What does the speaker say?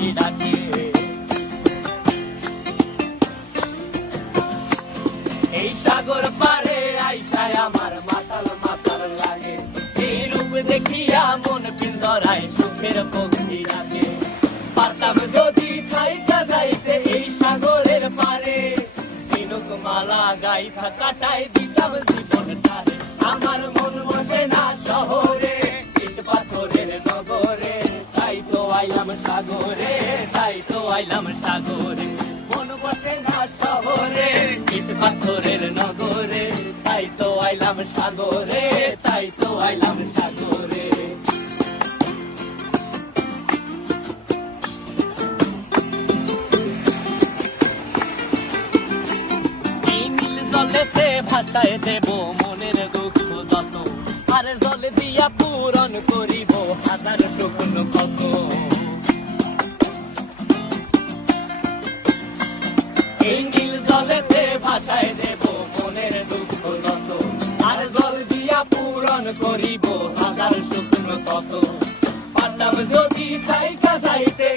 পাখি ডাকে। এই সাগর পারে আইসায় আমার মাতাল মাতাল লাগে, এই রূপ দেখিয়া মন পিঞ্জরায় সুখের পক্ষী ডাকে। পারতাম যদি থাইকা যাইতে এই সাগরের পারে, ঝিনুক মালা গাইথা কাটাই দিতাম জীবনটারে। আমার মন বসে না শহরে, ইট পাথরের নগরে, তাই তো আইলাম সাগরে, তাই তো আইলাম সাগরে। মন বসে না শহরে, ইট পাথরের নগরে, তাই তো আইলাম সাগরে, তাই তো আইলাম সাগরে। জলেতে ভাসায় দেব মনের দুঃখ যত, আর জল দিয়া পূরণ করিব হাজার স্বপ্ন কত। এই নীল জলেতে ভাসায় দেব মনের দুঃখ যত, আর জল দিয়া পূরণ করিব হাজার স্বপ্ন কত। পারতাম যদি থাইকা যাইতে